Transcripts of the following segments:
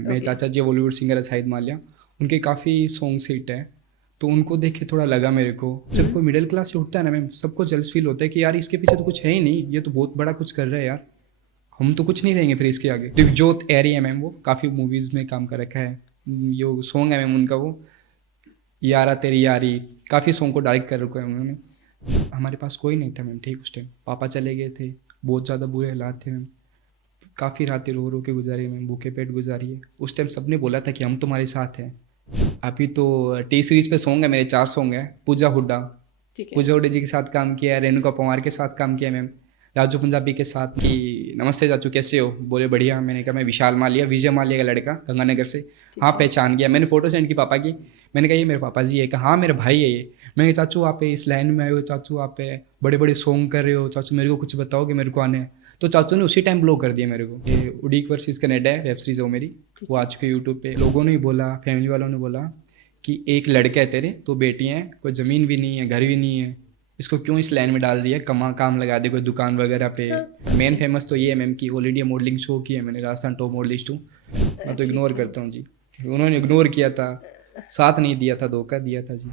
Ma'am. मेरे okay. चाचा जी Bollywood singer है शाहिद मालिया, उनके काफ़ी सॉन्ग्स हिट है। तो उनको देख के थोड़ा लगा मेरे को, जब कोई मिडिल क्लास से उठता है ना मैम, सबको जेलस फील होता है कि यार इसके पीछे तो कुछ है ही नहीं, ये तो बहुत बड़ा कुछ कर रहा है यार, हम तो कुछ नहीं रहेंगे फिर इसके आगे। दिव्यजोत एरी है मैम, वो काफ़ी मूवीज़ में काम कर रखा है। यो सॉन्ग है मैम उनका, वो यारा तेरी यारी, काफ़ी सॉन्ग को डायरेक्ट कर रखा है उन्होंने। हमारे पास कोई नहीं था मैम, ठीक उस टाइम पापा चले गए थे, बहुत ज़्यादा बुरे हालात थे मैम, काफ़ी रातें रो रो के गुजारी मैम, भूखे पेट गुजारी है। उस टाइम सबने बोला था कि हम तुम्हारे साथ हैं। अभी तो टी सीरीज़ पे सॉन्ग है मेरे, 4 सॉन्ग है। पूजा हुड्डा, ठीक है। पूजा हुड्डा जी के साथ काम किया है, रेणुका पवार के साथ काम किया है मैम, राजू पंजाबी के साथ। कि नमस्ते चाचू कैसे हो, बोले बढ़िया। मैंने कहा मैं विशाल मालिया, विजय मालिया का लड़का, गंगानगर से। हाँ ठीक है। पहचान गया, मैंने फ़ोटो सेंड की पापा की। मैंने कहा ये मेरे पापा जी है। कहा हाँ मेरा भाई है ये। मैंने कहा चाचू आप इस लाइन में आए हो, चाचू आप बड़े बड़े सॉन्ग कर रहे हो, चाचू मेरे को कुछ बताओ कि मेरे को आने हैं। तो चाचू ने उसी टाइम ब्लॉक कर दिया मेरे को। ये उड़ीक वर्सेस कनाडा है, वेब सीरीज़ है वो मेरी, ठीक वो आ है। चुकी है यूट्यूब पे। लोगों ने ही बोला, फैमिली वालों ने बोला कि एक लड़का है तेरे, तो बेटियाँ हैं, कोई ज़मीन भी नहीं है, घर भी नहीं है, इसको क्यों इस लाइन में डाल दिया, कमा काम लगा दे कोई दुकान वगैरह पे। हाँ। Main okay. फेमस तो ये है मैम कि ऑल इंडिया मॉडलिंग शो की है मैंने, राजस्थान टॉप मॉडलिस्ट हूँ। मैं तो ठीक इग्नोर है। करता हूँ जी, उन्होंने इग्नोर किया था, साथ नहीं दिया था, धोखा दिया था जी।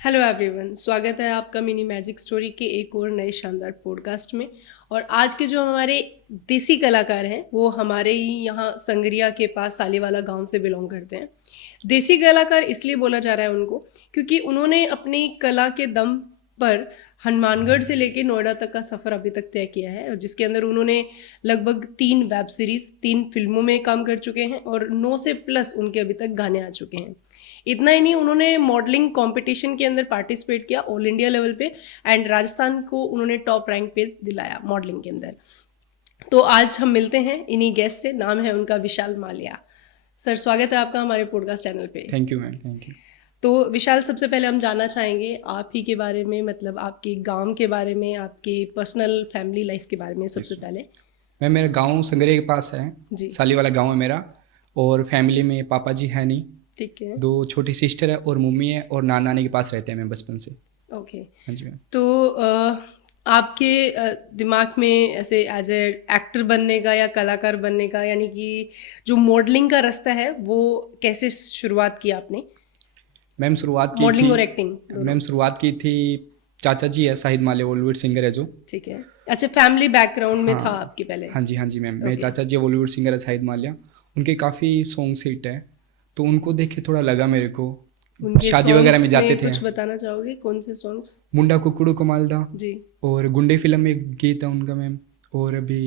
हेलो एवरीवन, स्वागत है आपका मिनी मैजिक स्टोरी के एक और नए शानदार पॉडकास्ट में। और आज के जो हमारे देसी कलाकार हैं वो हमारे ही यहाँ संगरिया के पास सालीवाला गांव से बिलोंग करते हैं। देसी कलाकार इसलिए बोला जा रहा है उनको क्योंकि उन्होंने अपनी कला के दम पर हनुमानगढ़ से लेके नोएडा तक का सफ़र अभी तक तय किया है, और जिसके अंदर उन्होंने लगभग 3 वेब सीरीज़, 3 फिल्मों में काम कर चुके हैं और 9 से प्लस उनके अभी तक गाने आ चुके हैं। इतना ही नहीं, उन्होंने मॉडलिंग कंपटीशन के अंदर पार्टिसिपेट किया ऑल इंडिया लेवल पे, एंड राजस्थान को उन्होंने टॉप रैंक पे दिलाया मॉडलिंग के अंदर। तो आज हम मिलते हैं इन्हीं गेस्ट से, नाम है उनका विशाल मालिया। सर, स्वागत है आपका हमारे पॉडकास्ट चैनल पे। Thank you ma'am, thank you. तो विशाल, सबसे पहले हम जानना चाहेंगे आप ही के बारे में, मतलब आपके गांव के बारे में, आपके पर्सनल फैमिली लाइफ के बारे में सबसे यस पहले। मैम, मेरा गांव संगरिया के पास है, जी। साली वाला गांव है मेरा। और फैमिली में पापा जी है नहीं, ठीक है। 2 छोटी सिस्टर है और मम्मी है, और नाना नानी के पास रहते हैं मैं बचपन से। ओके। हाँ जी मैम। तो आपके दिमाग में ऐसे एज ए एक्टर बनने का या कलाकार बनने का, यानी कि जो मॉडलिंग का रास्ता है, वो कैसे शुरुआत की आपने? मैम शुरुआत की थी, मॉडलिंग और एक्टिंग दोनों। मैम शुरुआत की थी, चाचा जी है शाहिद मालिया, बॉलीवुड सिंगर है जो। ठीक है। अच्छा, फैमिली बैकग्राउंड में था हाँ आपके पहले? हाँ जी, हाँ जी मैम, मेरे ओके। चाचा जी बॉलीवुड सिंगर है शाहिद मालिया, उनके काफ़ी सॉन्ग्स हिट है। तो उनको देख के थोड़ा लगा मेरे को, उनके शादी वगैरह में सॉन्ग्स जाते में थे। कुछ बताना चाहोगे, कौन से सॉन्ग्स? मुंडा कुकड़ू कमालदा, जी। और गुंडे फिल्म में एक गीत है उनका मैम, और अभी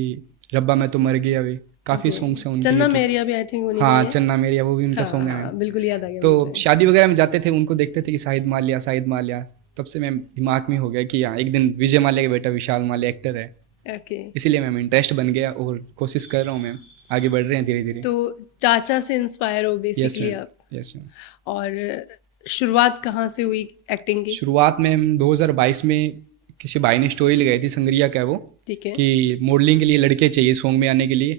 रब्बा मैं तो मर गया वे, काफ़ी ओके। सॉन्ग्स हैं उनके चन्ना हिट। मेरिया भी आई थिंक उन्हीं का ही हाँ है। चन्ना मेरिया, वो भी उनका सॉन्ग है मैम। हाँ, बिल्कुल याद आ गया तो मुझे। शादी वगैरह में जाते थे, उनको देखते थे कि शाहिद मालिया, शाहिद मालिया, तब से मैम दिमाग में हो गया कि हाँ एक दिन विजय मालिया का बेटा विशाल मालिया एक्टर है। ओके। इसीलिए मैम इंटरेस्ट बन गया, और कोशिश कर रहा हूँ मैम, आगे बढ़ रहे हैं धीरे धीरे। तो चाचा से इंस्पायर हो यस बेसिकली मैम, आप। Yes ma'am. और शुरुआत कहाँ से हुई एक्टिंग की? शुरुआत में हम 2022 में किसी भाई ने स्टोरी लगाई थी, संगरिया का है वो, ठीक है। कि मॉडलिंग के लिए लड़के चाहिए सॉन्ग में आने के लिए।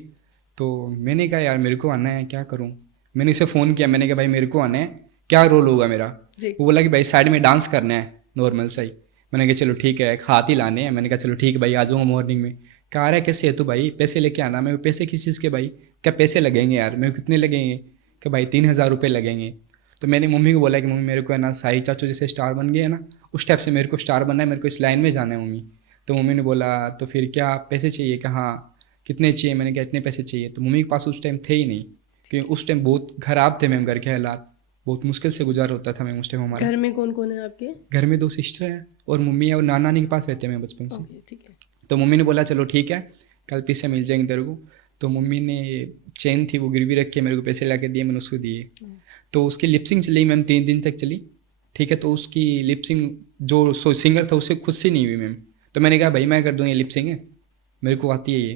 तो मैंने कहा यार मेरे को आना है, क्या करूँ। मैंने उसे फ़ोन किया, मैंने कहा भाई मेरे को आना है, क्या रोल होगा मेरा। जी। वो बोला कि भाई साइड में डांस करना है, नॉर्मल सा ही। मैंने कहा चलो ठीक है, एक हाथ ही लाने हैं। मैंने कहा चलो ठीक है भाई, आ जाऊँगा मॉर्निंग में। कहा आ रहा है कैसे है तू भाई, पैसे लेके आना। मैं पैसे किस चीज़ के भाई, क्या पैसे लगेंगे यार, मेरे को कितने लगेंगे, कि भाई 3,000 रुपये लगेंगे। तो मैंने मम्मी को बोला कि मम्मी मेरे को है ना साई चाचू जैसे स्टार बन गए है ना, उस टाइप से मेरे को स्टार बनना है, मेरे को इस लाइन में जाना है मम्मी। तो मम्मी ने बोला तो फिर क्या पैसे चाहिए, कहाँ कितने चाहिए। मैंने कहा इतने पैसे चाहिए। तो मम्मी के पास उस टाइम थे ही नहीं, क्योंकि उस टाइम बहुत ख़राब थे मैम, घर के हालात बहुत मुश्किल से गुजार होता था मैम उस टाइम हमारा। घर में कौन कौन है आपके? घर में 2 सिस्टर हैं और मम्मी है, और नाना नानी के पास रहते हैं मैं बचपन से। ओके, ठीक है। तो मम्मी ने बोला चलो ठीक है, कल पैसे मिल जाएंगे तेरे को। तो मम्मी ने चेन थी वो गिरवी रख के मेरे को पैसे ला के दिए, मैंने उसको दिए। तो उसकी लिपसिंग चली मैम 3 दिन तक चली, ठीक है। तो उसकी लिपसिंग जो सिंगर था उससे खुद से नहीं हुई मैम। तो मैंने कहा भाई मैं कर दूँ ये लिपसिंग है, मेरे को आती है ये,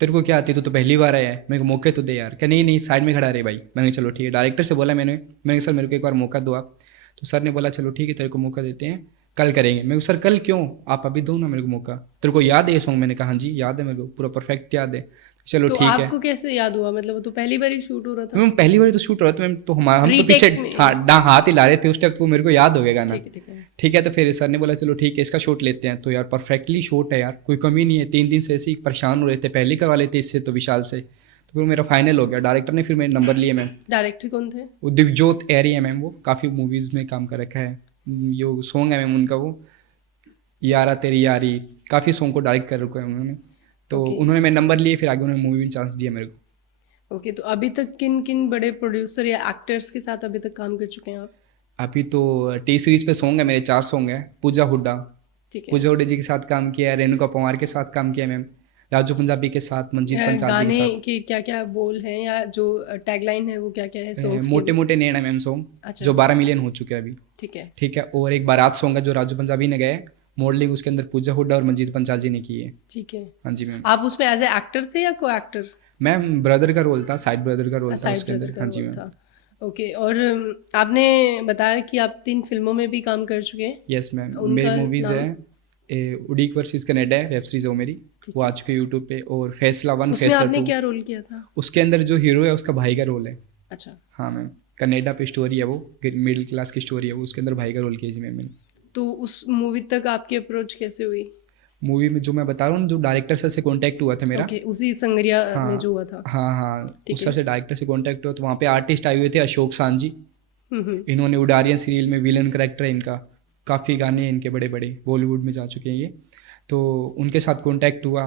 तेरे को क्या आती है, तो पहली बार आया है, मेरे को मौके तो दे यार। क्या नहीं नहीं साइड में खड़ा रहे भाई। मैंने कहा चलो ठीक है, डायरेक्टर से बोला मैंने कहा सर मेरे को एक बार मौका दो आप। तो सर ने बोला चलो ठीक है तेरे को मौका देते हैं, कल करेंगे। मैं सर कल क्यों, आप अभी दो ना मेरे को मौका, तेरे को याद है ये सॉन्ग। मैंने कहा हाँ जी याद है मेरे को, पूरा परफेक्ट याद है। चलो तो ठीक है। आपको कैसे याद हुआ, मतलब वो तो पहली बार ही शूट हो रहा था। मैम पहली बार तो शूट हो रहा था मैम, तो हम तो रीटेक पीछे में। हाथ हिला रहे थे उस टाइम, तो मेरे को याद हो गया गाना। ठीक है ठीक है। ठीक है, तो फिर सर ने बोला चलो ठीक है इसका शॉट लेते हैं। तो यार परफेक्टली शॉट है यार, कोई कमी नहीं है। 3 दिन से ऐसे ही परेशान हो रहे थे, पहले करवा लेते इससे तो विशाल से। तो फिर मेरा फाइनल हो गया। डायरेक्टर ने फिर मेरे नंबर लिए मैम। डायरेक्टर कौन थे? वो दिवजोत एरी है मैम, वो काफ़ी मूवीज़ में काम कर रखा है। यो सॉन्ग है मैम उनका वो, यारा तेरी यारी, काफ़ी सॉन्ग को डायरेक्ट कर रखा है उन्होंने। तो ओके उन्होंने मेरे नंबर लिए, फिर आगे उन्होंने मूवी में चांस दिया मेरे को। ओके। तो अभी तक किन किन बड़े प्रोड्यूसर या एक्टर्स के साथ अभी तक काम कर चुके हैं आप? अभी तो टी सीरीज़ पे सॉन्ग है मेरे, 4 सॉन्ग है। पूजा हुड्डा, ठीक है। पूजा हुड्डा जी के साथ काम किया है, रेणुका पवार के साथ काम किया है मैम, राजू पंजाबी के साथ, मंजीत पंचाल जी के गाने साथ। के क्या क्या बोल हैं या जो टैगलाइन है वो क्या क्या है सॉन्ग्स की? मोटे मोटे नैन है मैम सॉन्ग, अच्छा। जो 12 मिलियन हो चुके हैं अभी। ठीक है ठीक है, और एक बारात सॉन्ग है जो राजू पंजाबी ने गाया है, मॉडलिंग उसके अंदर पूजा हुड्डा और मंजीत पंचाल जी ने की है। ठीक है। हाँ जी मैम। आप उसमें एज ए एक्टर थे या को एक्टर? मैम ब्रदर का रोल था, साइड ब्रदर का रोल था साइड उसके ब्रदर अंदर। का हाँ जी रोल मैम। था। ओके। और आपने बताया कि आप 3 फिल्मों में भी काम कर चुके हैं। यस मैम, उनका मेरी मूवीज़ नाम? है उड़ीक वर्सेस कनाडा है, वेब सीरीज है वो मेरी, ठीक वो आ है। चुकी है यूट्यूब पे। और फैसला 1, उसमें फैसला आपने 2, क्या रोल किया था? उसके अंदर जो हीरो है उसका भाई का रोल है। अच्छा। हाँ मैम, कनाडा पे स्टोरी है वो, मिडिल क्लास की स्टोरी है वो, उसके अंदर भाई का रोल किया जी मैम मैंने। तो उस मूवी तक आपकी अप्रोच कैसे हुई? मूवी में जो मैं बता रहा हूँ, जो डायरेक्टर सर से कांटेक्ट हुआ था मेरा। ओके, उसी संगरिया में हाँ जो हुआ था। हाँ हाँ, ठीक उस है। सर से डायरेक्टर से कांटेक्ट हुआ, तो वहाँ पे आर्टिस्ट आए हुए थे, अशोक सांजी। हम्म। इन्होंने उडारियन सीरियल में विलन करेक्टर है इनका, काफ़ी गाने हैं इनके बड़े बड़े, बॉलीवुड में जा चुके हैं ये। तो उनके साथ कांटेक्ट हुआ,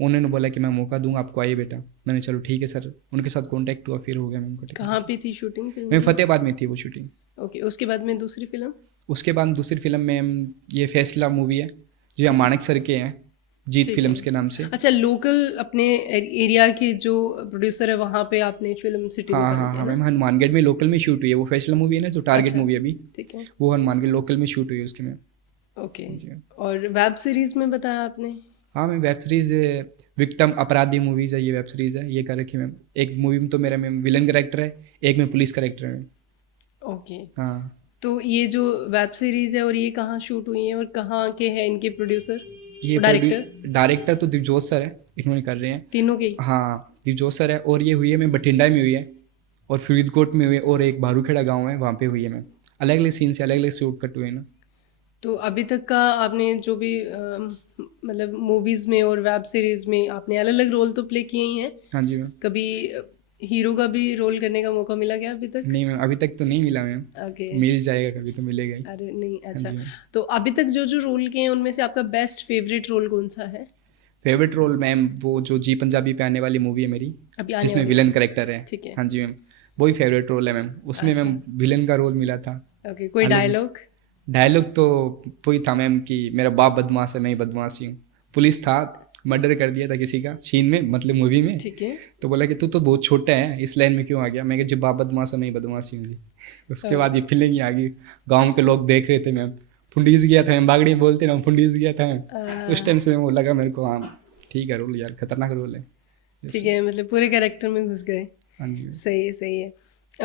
उन्होंने बोला कि मैं मौका दूंगा आपको, आइए बेटा। मैंने चलो ठीक है सर, उनके साथ कांटेक्ट हुआ, फिर हो गया मैं उनको। कहाँ पे थी शूटिंग फिल्म मैं की? फतेहाबाद में थी वो शूटिंग। ओके, उसके बाद में दूसरी फिल्म? उसके बाद दूसरी फिल्म में ये फैसला मूवी है, जो माणक सर के हैं, जीत ठीक फिल्म्स है। के नाम से। अच्छा, लोकल अपने एरिया के जो प्रोड्यूसर है वहाँ पे आपने फिल्म सिटी में हाँ काम हाँ किया हाँ ना? मैम, हनुमानगढ़ में लोकल में शूट हुई है वो फैसला मूवी है ना, जो टारगेट अच्छा। मूवी अभी, ठीक है। वो हनुमानगढ़ लोकल में शूट हुई है उसकी में। ओके। जी। और वेब सीरीज में बताया आपने? हाँ मैम, वेब सीरीज विक्टम अपराधी मूवीज है, ये वेब सीरीज है, ये कर रखी है मैम। एक मूवी में तो मेरा मैम विलन कैरेक्टर है, एक में पुलिस कैरेक्टर है मैम। ओके। हाँ, तो ये जो वेब सीरीज है और ये कहाँ शूट हुई है और कहाँ के हैं इनके प्रोड्यूसर, ये डायरेक्टर? डायरेक्टर तो दिवजोत सर है, इन्होंने कर रहे हैं। तीनों के ही? हाँ, दिवजोत सर है। और ये हुई है मैम बठिंडा में हुई है, और फरीदकोट में हुई है, और एक भारूखेड़ा गाँव है वहाँ पे हुई है मैम। अलग अलग सीन से अलग अलग शूट कट हुए हैं ना। तो अभी तक का आपने जो भी मतलब मूवीज में और वेब सीरीज में आपने अलग अलग रोल तो प्ले किए ही हैं। हाँ जी मैम। कभी हीरो का भी रोल करने का मौका मिला क्या अभी तक? नहीं मैम, अभी तक तो नहीं मिला मैम, ओके। मिल जाएगा कभी तो मिलेगा ही। अरे नहीं, अच्छा। हाँ जी मैम। तो अभी तक जो जो रोल किए हैं उनमें से आपका बेस्ट फेवरेट रोल कौन सा है? फेवरेट रोल मैम वो जो जी पंजाबी पे आने वाली मूवी है मेरी, अभी आने जिसमें वाली? विलन करेक्टर है। ठीक है। हाँ जी मैम, वही फेवरेट रोल है मैम। उसमें अच्छा। मैम विलन का रोल मिला था। ओके, कोई अलग- डायलॉग? डायलॉग तो वही था मैम कि मेरा बाप बदमाश है, मैं ही बदमाश ही हूँ। पुलिस था, मर्डर कर दिया था किसी का सीन में, मतलब मूवी में। ठीक है। तो बोला कि तू तो बहुत छोटा है, इस लाइन में क्यों आ गया? मैं कहा जी बाप बदमाश है, मैं ही बदमाश ही हूँ जी। उसके बाद ये फीलिंग ही आ गई, गाँव के लोग देख रहे थे मैम, फुंडीस गया था मैम, बागड़ी बोलते ना, फुंडीस गया था मैम। उस टाइम से वो लगा मेरे को, हाँ ठीक है रोल यार, खतरनाक रोल है। ठीक है, मतलब पूरे कैरेक्टर में घुस गए। हाँ जी। सही है सही है।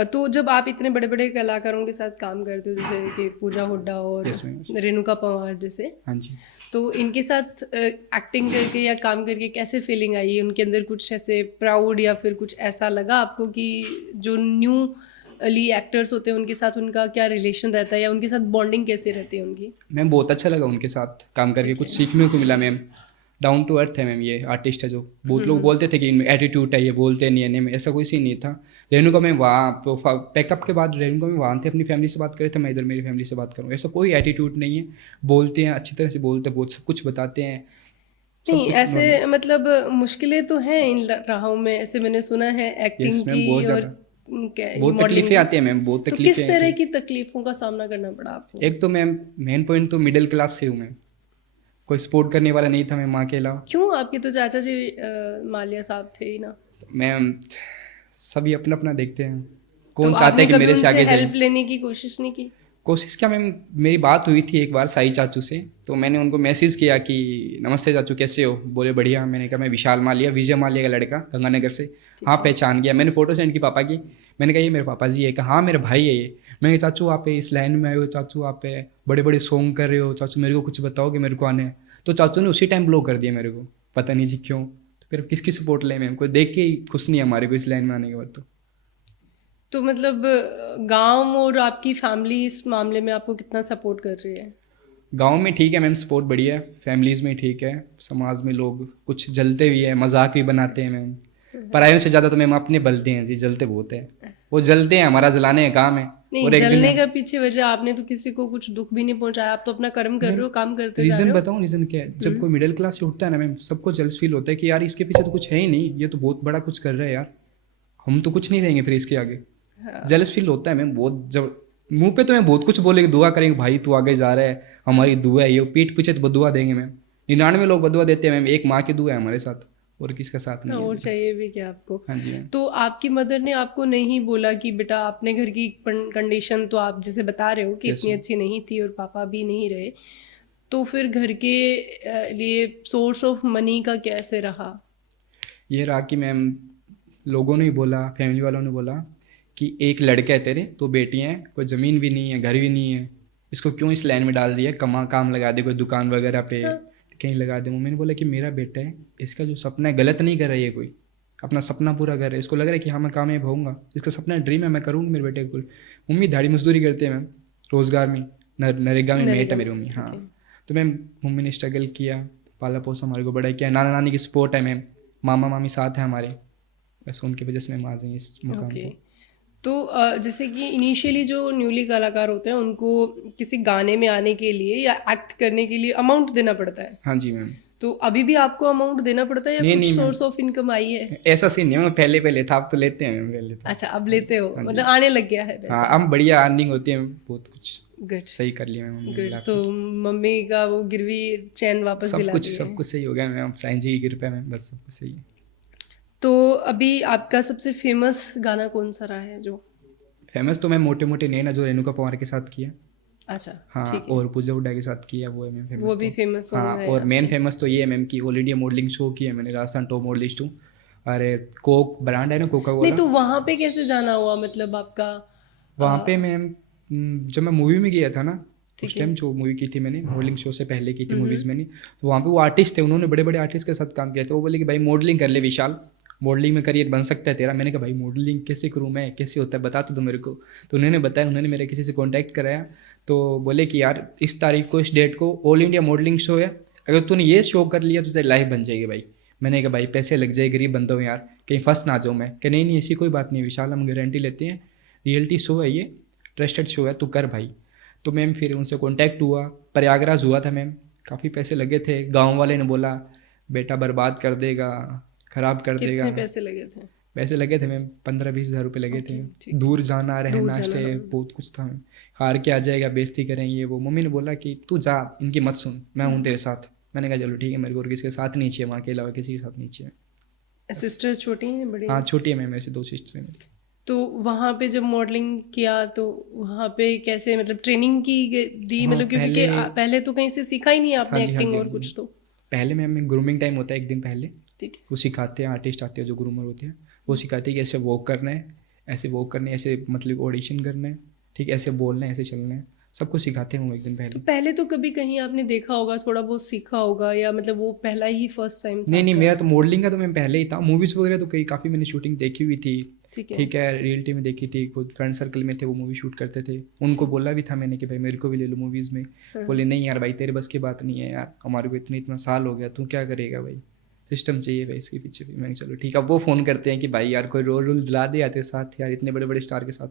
तो जब आप इतने बड़े बड़े कलाकारों के साथ काम करते हो, जैसे कि पूजा हुड्डा और Yes, ma'am. रेणुका पवार जैसे, हाँ जी। तो इनके साथ एक्टिंग करके या काम करके कैसे फीलिंग आई? उनके अंदर कुछ ऐसे प्राउड या फिर कुछ ऐसा लगा आपको कि जो न्यू ली एक्टर्स होते हैं उनके साथ उनका क्या रिलेशन रहता है या उनके साथ बॉन्डिंग कैसे रहती है उनकी? मैम बहुत अच्छा लगा उनके साथ काम करके, कुछ सीखने को मिला मैम। डाउन टू अर्थ है मैम, ये आर्टिस्ट है जो बहुत लोग बोलते थे कि इनमें एटीट्यूड है, ये बोलते नहीं है, नहीं में ऐसा कोई सीन नहीं था। रेणुका में वहाँ तो पैकअप के बाद रेणुका में वहाँ थे, अपनी फैमिली से बात करे थे, मैं इधर मेरी फैमिली से बात करूँ, ऐसा कोई एटीट्यूड नहीं है। बोलते हैं अच्छी तरह से, बोलते हैं, बहुत सब कुछ बताते हैं, सब नहीं कुछ ऐसे मतलब मुश्किलें तो हैं इन राहों में, ऐसे मैंने सुना है एक्टिंग Yes, ma'am, की बहुत और ज़्यादा। बहुत मॉडलिंग तकलीफें की। आती हैं मैम, बहुत तो किस तकलीफें तरह आती की तकलीफों का सामना करना पड़ा आपको? हैं। एक तो मैम मेन पॉइंट तो मिडिल क्लास से हूँ मैं, कोई सपोर्ट करने वाला नहीं था मैं माँ के अलावा। क्यों? आपके तो चाचा जी मालिया साहब थे ही ना। मैम सभी अपना अपना देखते हैं, तो कौन चाहता आपने है कि कभी मेरे से उनसे आगे जाए। हेल्प लेने की कोशिश नहीं की? कोशिश क्या मैम, मेरी बात हुई थी एक बार साई चाचू से, तो मैंने उनको मैसेज किया कि नमस्ते चाचू कैसे हो? बोले बढ़िया। मैंने कहा मैं विशाल मालिया, विजय मालिया का लड़का, गंगानगर से। हाँ पहचान गया, मैंने फ़ोटो सेंड की पापा की। मैंने कहा ये मेरे पापा जी है। कहा हाँ मेरा भाई है ये। मैंने कहा चाचू आप इस लाइन में आए हो, चाचू आप बड़े बड़े सॉन्ग कर रहे हो, चाचू मेरे को कुछ बताओगे, मेरे को आने। तो चाचू ने उसी टाइम ब्लॉक कर दिया मेरे को, पता नहीं जी क्यों। तो फिर किसकी सपोर्ट लें मैम, कोई देख के ही खुश नहीं है हमारे को इस लाइन में आने के बाद। तो मतलब गांव और आपकी फैमिली इस मामले में आपको कितना सपोर्ट कर रही है? गांव में ठीक है मैम, सपोर्ट बढ़िया है, फैमिलीज़ में ठीक है, समाज में लोग कुछ जलते भी है, मजाक भी बनाते हैं मैम। परायों से ज़्यादा तो मैम अपने बलते हैं जी, जलते बहुत है, वो जलते हैं, हमारा जलाने का काम है। नहीं, और एक दिन जलने का पीछे वजह आपने तो किसी को कुछ दुख भी नहीं पहुंचाया, आप तो अपना कर्म कर रहे हो, काम करते जा रहे रीज़न हो। बताऊँ, रीज़न क्या है, जब कोई मिडिल क्लास से उठता है ना मैम, सबको जेलस फील होता है कि यार इसके पीछे तो कुछ है ही नहीं, ये तो बहुत बड़ा कुछ कर रहा है यार, हम तो कुछ नहीं रहेंगे फिर इसके आगे। जेलस फील होता है मैम बहुत, जब मुंह पे तो मैं बहुत कुछ बोलेंगे, दुआ करेंगे भाई तू आगे जा रहा है, हमारी दुआ है ये, पीठ पीछे तो बदुआ देंगे मैम। 99 लोग बदुआ देते हैं मैम, एक माँ की दुआ है हमारे साथ, और किसका साथ नहीं है और बस। चाहिए भी क्या आपको? हाँ जी मैम। तो आपकी मदर ने आपको नहीं बोला कि बेटा आपने घर की कंडीशन तो आप जैसे बता रहे हो कि Yes, इतनी ma'am. अच्छी नहीं थी और पापा भी नहीं रहे, तो फिर घर के लिए सोर्स ऑफ मनी का कैसे रहा? ये रहा कि मैम लोगों ने ही बोला, फैमिली वालों ने बोला कि एक लड़का है तेरे, तो बेटियाँ हैं, कोई ज़मीन भी नहीं है, घर भी नहीं है, इसको क्यों इस लाइन में डाल दिया, काम लगा दे कोई दुकान वगैरह पे, कहीं लगा दे। मम्मी ने बोला कि मेरा बेटा है, इसका जो सपना है गलत नहीं कर रहा है ये, कोई अपना सपना पूरा कर रहा है, इसको लग रहा है कि हाँ मैं कामयाब होऊंगा, इसका सपना ड्रीम है, मैं करूँगी मेरे बेटे को। मम्मी दाढ़ी मजदूरी करते हैं मैम, रोज़गार में, नरेगा में मेट है मेरी मम्मी। हाँ, तो मैम मम्मी ने स्ट्रगल किया, पाला पोसा हमारे को बड़ा किया, नाना नानी की सपोर्ट है मैम, मामा मामी साथ है हमारे, बस उनकी वजह से मैम आ गई इस मुकाम ओके। पे। तो जैसे कि इनिशियली जो न्यूली कलाकार होते हैं उनको किसी गाने में आने के लिए या एक्ट करने के लिए अमाउंट देना पड़ता है, हाँ जी मैम। तो अभी भी आपको अमाउंट देना पड़ता है या नहीं कुछ नहीं मैम, सोर्स ऑफ इनकम आई है? ऐसा सीन नहीं है मैम, पहले था, अब तो लेते हैं मैम, पहले तो। अच्छा, अब लेते हो, हाँ जी। मतलब आने लग गया है हाँ, पैसा। अब बढ़िया अर्निंग होती है, बहुत कुछ गुड सही कर लिया मैम हमने गुड। मिला तो के। मम्मी का वो गिरवी चैन वापस सब दिला कुछ दिए सब हैं। कुछ सही हो गया मैम, साईं जी की कृपा है मैम, बस सब कुछ सही है। तो अभी आपका सबसे फेमस गाना कौन सा रहा है जो? फेमस तो मैम मोटे मोटे नैना, जो रेणुका पवार के साथ किया। अच्छा, हाँ, ठीक है, और पूजा हुड्डा के साथ किया, वो है मैम फेमस। वो भी तो फेमस हाँ, सॉन्ग है और मेन आपके। फेमस तो ये है मैम कि ऑल इंडिया मॉडलिंग शो किया है मैंने, राजस्थान टॉप मॉडलिस्ट हूँ। अरे कोक ब्रांड है ना, कोका नहीं, कोला, तो वहां पे कैसे जाना हुआ, मतलब आपका? वहाँ पे मैम जब मैं मूवी में गया था ना, उस ठीक है। टाइम जो मूवी की थी मैंने, मॉडलिंग शो से पहले की थी मूवीज़ मैंने, तो वहाँ पे वो आर्टिस्ट थे, उन्होंने बड़े बड़े आर्टिस्ट के साथ काम किया था। वो बोले कि भाई मॉडलिंग कर ले विशाल, मॉडलिंग में करियर बन सकता है तेरा। मैंने कहा भाई मॉडलिंग कैसे करूँ मैं, कैसे होता है बता तो दो मेरे को। तो उन्होंने बताया, उन्होंने मेरे किसी से कॉन्टैक्ट कराया, तो बोले कि यार इस तारीख को, इस डेट को ऑल इंडिया मॉडलिंग शो है, अगर तूने ये शो कर लिया तो तेरी लाइफ बन जाएगी भाई। मैंने कहा भाई पैसे लग जाए, गरीब बंदा हूँ यार, कहीं फंस ना जाऊँ मैं। कि नहीं नहीं ऐसी कोई बात नहीं विशाल, हम गारंटी लेते हैं, रियलिटी शो है ये, ट्रस्टेड शो है, तू कर भाई। तो मैम फिर उनसे कांटेक्ट हुआ, प्रयागराज हुआ था मैम, काफ़ी पैसे लगे थे। गांव वाले ने बोला बेटा बर्बाद कर देगा, ख़राब कर देगा। कितने पैसे लगे थे? पैसे लगे थे मैम 15-20 हज़ार रुपये लगे थे। ठीक। दूर जाना, रहना, दूर जाना, स्टे, हाँ। बहुत कुछ था मैम। हार के आ जाएगा, बेइज्जती करेंगे वो। मम्मी ने बोला कि तू जा, इनकी मत सुन, मैं हूँ तेरे साथ। मैंने कहा चलो ठीक है, मेरे को और किसी के साथ नहीं चाहिए, वहाँ के अलावा किसी के साथ नहीं चाहिए। सिस्टर छोटी हैं बड़ी हाँ हैं? छोटी है मैम, मेरे से 2 सिस्टर हैं मेरी। तो वहाँ पे जब मॉडलिंग किया तो वहाँ पे कैसे, मतलब ट्रेनिंग दी, हाँ मतलब क्योंकि पहले तो कहीं से सीखा ही नहीं हाँ आपने जी, हाँ एक्टिंग जी, और हाँ जी। कुछ तो? पहले मैम ग्रूमिंग टाइम होता है एक दिन पहले, ठीक है। वो सिखाते हैं, आर्टिस्ट आते हैं जो ग्रूमर होते हैं, वो सिखाते हैं कि ऐसे वॉक करना है, ऐसे वॉक करना है, ऐसे मतलब ऑडिशन करना है, ठीक है, ऐसे बोलना है, ऐसे चलना है, सब कुछ सिखाते हैं वो एक दिन तो पहले। पहले तो कभी कहीं आपने देखा होगा, थोड़ा बहुत सीखा होगा, या मतलब वो पहला ही फर्स्ट टाइम था नहीं नहीं, आपका? मेरा तो मॉडलिंग का तो मैं पहले ही था, मूवीज़ वगैरह तो कई काफ़ी मैंने शूटिंग देखी हुई थी, ठीक है। ठीक है, रियलिटी में देखी थी, खुद फ्रेंड सर्कल में थे वो मूवी शूट करते थे, उनको बोला भी था मैंने कि भाई मेरे को भी ले लो मूवीज़ में। बोले नहीं यार भाई तेरे बस की बात नहीं है यार, हमारे को इतना साल हो गया, तू क्या करेगा भाई, सिस्टम चाहिए भाई इसके पीछे भी। मैंने चलो ठीक है। अब वो फ़ोन करते हैं कि भाई यार कोई रोल दिला दे आते साथ यार, इतने बड़े बड़े स्टार के साथ।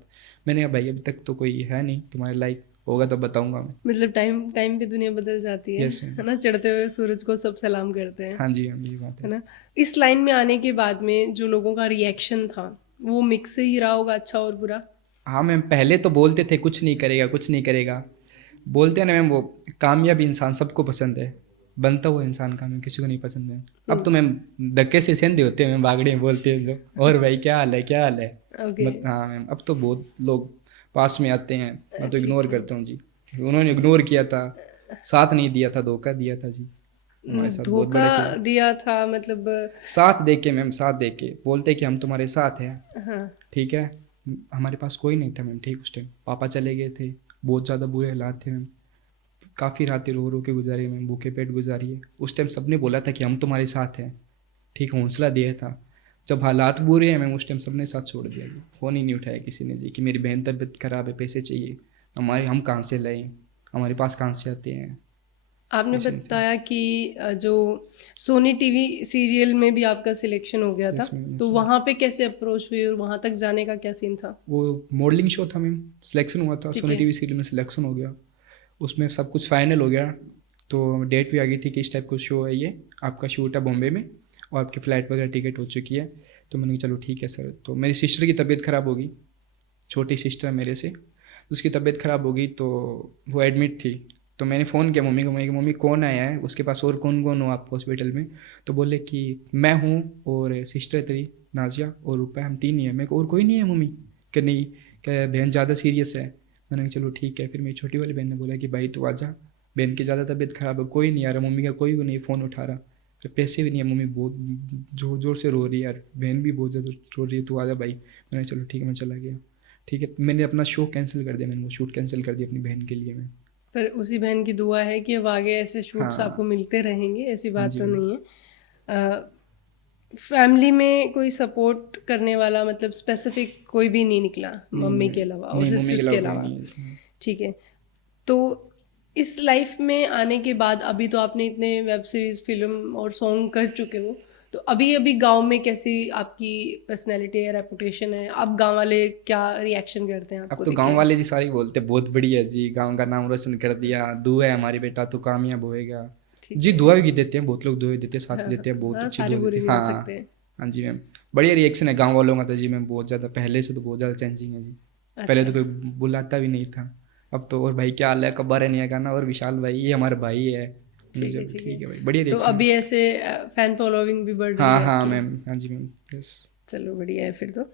मैंने कहा भाई अभी तक तो कोई है नहीं तुम्हारे लाइक, होगा तो बताऊंगा मैं। मतलब टाइम टाइम पे दुनिया बदल जाती है, Yes, ma'am. है ना? चढ़ते हुए सूरज को सब सलाम करते हैं, हाँ जी हाँ, ये बात है है। ना? इस लाइन में आने के बाद में जो लोगों का रिएक्शन था वो मिक्स ही रहा होगा, अच्छा और बुरा? हाँ मैम, पहले तो बोलते थे कुछ नहीं करेगा, कुछ नहीं करेगा, बोलते हैं ना मैम, वो कामयाब इंसान सबको पसंद है, बनता हुआ इंसान का मैम किसी को नहीं पसंद है। अब तो मैम धक्के से सेंधे होते हैं मैम, बागड़े बोलते हैं जो, और भाई क्या हाल है, क्या हाल है। ओके। हाँ मैम, अब तो बहुत लोग पास में आते हैं, मैं तो इग्नोर करता हूँ जी। उन्होंने इग्नोर किया था, साथ नहीं दिया था, धोखा दिया था जी, हमारे साथ बहुत बड़ा धोखा किया। दिया था मतलब? साथ दे के मैम, साथ दे के बोलते कि हम तुम्हारे साथ हैं, हाँ। ठीक है। हमारे पास कोई नहीं था मैम, ठीक, उस टाइम पापा चले गए थे, बहुत ज़्यादा बुरे हालात थे मैम, काफ़ी रातें रो रो के गुजारी मैम, भूखे पेट गुजारी है। उस टाइम सबने बोला था कि हम तुम्हारे साथ हैं, ठीक हौसला दिया था। जब हालात बुरे हैं मैम उस टाइम सबने साथ छोड़ दिया जी, फ़ोन ही नहीं उठाया किसी ने जी कि मेरी बहन तबीयत ख़राब है, पैसे चाहिए, हम कहाँ से लाएं, हमारे पास कहाँ से आते हैं, आपने ऐसे नहीं था। बताया कि जो सोनी टीवी सीरियल में भी आपका सिलेक्शन हो गया था, यस मैम, तो यस मैम। वहाँ पे कैसे अप्रोच हुई और वहाँ तक जाने का क्या सीन था? वो मॉडलिंग शो था मैम, सिलेक्शन हुआ था, ठीक सोनी है। टीवी सीरियल में सिलेक्शन हो गया, उसमें सब कुछ फाइनल हो गया। तो डेट भी आ गई थी कि इस टाइप का शो है, ये आपका शूट है बॉम्बे में और आपकी फ़्लाइट वगैरह टिकट हो चुकी है। तो मैंने कहा चलो ठीक है सर। तो मेरी सिस्टर की तबीयत ख़राब हो गई, छोटी सिस्टर है मेरे से, उसकी तबीयत ख़राब हो गई तो वो एडमिट थी। तो मैंने फ़ोन किया मम्मी को, मैं कि मम्मी कौन आया है उसके पास, और कौन कौन हो आप हॉस्पिटल में। तो बोले कि मैं हूँ और सिस्टर है तेरी नाजिया और रूपा, हम तीन ही हैं। मैं को और कोई नहीं है मम्मी, कि नहीं, क्या बहन ज़्यादा सीरियस है। मैंने कहा चलो ठीक है। फिर मेरी छोटी वाली बहन ने बोला कि भाई तू आजा, बहन की ज़्यादा तबीयत ख़राब है, कोई नहीं आ रहा। मम्मी का कोई भी नहीं फ़ोन उठा रहा, फिर पैसे भी नहीं है, मम्मी बहुत ज़ोर ज़ोर से रो रही है यार, बहन भी बहुत ज़्यादा रो रही है, तू आजा भाई। मैंने कहा चलो ठीक है, मैं चला गया। ठीक है, मैंने अपना शो कैंसिल कर दिया, मैंने वो शूट कैंसिल कर दिया अपनी बहन के लिए मैं। पर उसी बहन की दुआ है कि अब आगे ऐसे शूट्स आपको हाँ, मिलते रहेंगे, ऐसी हाँ बात जी तो मैम। नहीं है। फैमिली में कोई सपोर्ट करने वाला मतलब स्पेसिफिक कोई भी नहीं निकला नहीं मम्मी मैं, के अलावा और नहीं मम्मी के सिस्टर्स के अलावा कोई अलावा? नहीं है इसमें। ठीक है। तो इस लाइफ में आने के बाद अभी तो आपने इतने वेब सीरीज, फिल्म और सॉन्ग कर चुके हो, तो अभी अभी गांव में कैसी आपकी पर्सनैलिटी है, रेपुटेशन है? अब गांव वाले क्या रिएक्शन करते हैं अब आपको तो देख गांव के? वाले जी सारे बोलते बहुत बढ़िया जी, गांव का नाम रोशन कर दिया, दुआ है हमारी बेटा तो कामयाब होएगा। ठीक जी है। दुआ भी देते हैं, बहुत लोग दुआ भी देते हैं, साथ हाँ भी देते हैं, बहुत हाँ, अच्छी सारे दुआ देते बुरे हैं। नहीं हो हाँ सकते। हाँ जी मैम, बढ़िया रिएक्शन है गांव वालों का तो जी मैम, बहुत ज़्यादा, पहले से तो बहुत ज़्यादा चेंजिंग है जी। पहले तो अच्छा। कोई बुलाता भी नहीं था, अब तो और भाई क्या हाल है, कब आ रहे, नहीं है गाना, और विशाल भाई ये हमारा भाई है। ठीक है, चलो ठीक है। ठीक है भाई, बढ़िया तो रिएक्शन है। अभी ऐसे फैन फॉलोइंग भी बढ़ रही हाँ है हाँ आपकी? मैम, हाँ जी मैम, यस। चलो बढ़िया है फिर तो।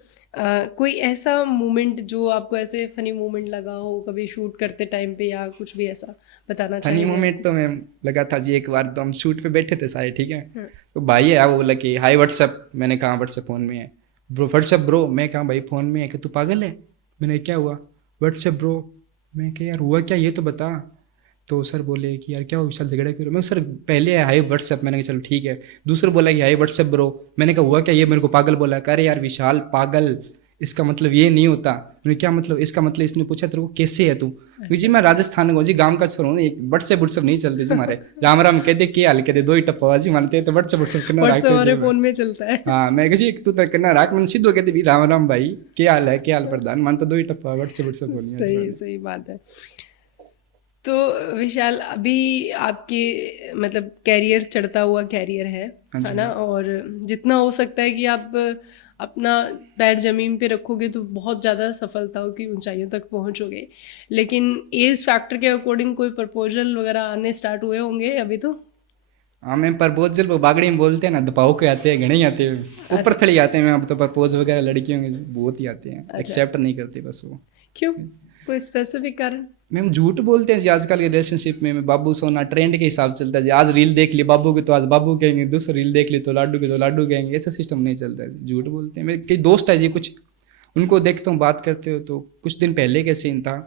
कोई ऐसा मोमेंट जो आपको ऐसे फनी मोमेंट लगा हो कभी शूट करते टाइम पे, या कुछ भी ऐसा बताना फनी चाहेंगे आप? मोमेंट तो मैम लगा था जी, एक बार तो हम शूट पे बैठे थे सारे, ठीक है, हाँ। तो भाई है वो बोला कि हाय व्हाट्सअप, मैंने कहा व्हाट्सअप फ़ोन में है। ब्रो व्हाट्सअप ब्रो, मैं कहा भाई फ़ोन में है, कि तू पागल है। मैंने क्या हुआ, व्हाट्सअप ब्रो। मैं क्या यार हुआ क्या ये तो बता। तो सर बोले कि यार क्या हुआ विशाल, झगड़ा क्यों? मैं सर पहले है हाई व्हाट्सएप, मैंने कहा चलो ठीक है। दूसरा बोला कि हाई व्हाट्सएप ब्रो, मैंने कहा हुआ क्या ये, मेरे को पागल बोला। कह रहे यार विशाल पागल, इसका मतलब ये नहीं होता। मैंने क्या मतलब, इसका मतलब इसने पूछा तेरे को कैसे है तू। जी अच्छा। मैं राजस्थान में हूँ जी, गांव का छोरा हूँ, एक व्हाट्सएप व्हाट्सएप नहीं चलते जी हमारे। राम राम कहते के हाल कहते दो ही टप्पा जी मानते, तो व्हाट्सएप व्हाट्सएप करना व्हाट्सएप रखते जी हमारे मैं। फोन में चलता है। हाँ मैं कही तू तो करना राख, मैंने सीधो कहते भी राम राम भाई, क्या हाल है, क्या हाल प्रधान, मान तो दो ही टप्पा व्हाट्सएप व्हाट्सएप होनी है जी सही मैंने। सही बात है। तो विशाल, अभी आपके मतलब कैरियर चढ़ता हुआ कैरियर हाँ है जी ना? मैम। और जितना हो सकता है कि आप अपना पैर जमीन पे रखोगे तो बहुत ज़्यादा सफलताओं की ऊंचाइयों तक पहुंचोगे। लेकिन एज फैक्टर के अकॉर्डिंग कोई प्रपोजल वगैरह आने स्टार्ट हुए होंगे अभी तो? हाँ मैम, प्रपोजल वो बागड़ी में बोलते हैं ना, दबाव के आते हैं, घणे ही आते हैं, ऊपर अच्छा। थड़ी आते हैं मैम। अब तो प्रपोज वगैरह लड़कियों के बहुत ही आते हैं, अच्छा। एक्सेप्ट नहीं करते बस वो। क्यों? कोई स्पेसिफिक कारण? मैम झूठ बोलते हैं जी आजकल के रिलेशनशिप में, बाबू सोना ट्रेंड के हिसाब से चलता है जी, आज रील देख ली बाबू की तो आज बाबू कहेंगे, दूसरी रील देख ली तो लाडू की तो लाडू कहेंगे, ऐसा सिस्टम नहीं चलता है, झूठ बोलते हैं। मेरे कई दोस्त है जी कुछ, उनको देखता हूँ बात करते हो, तो कुछ दिन पहले का सीन था,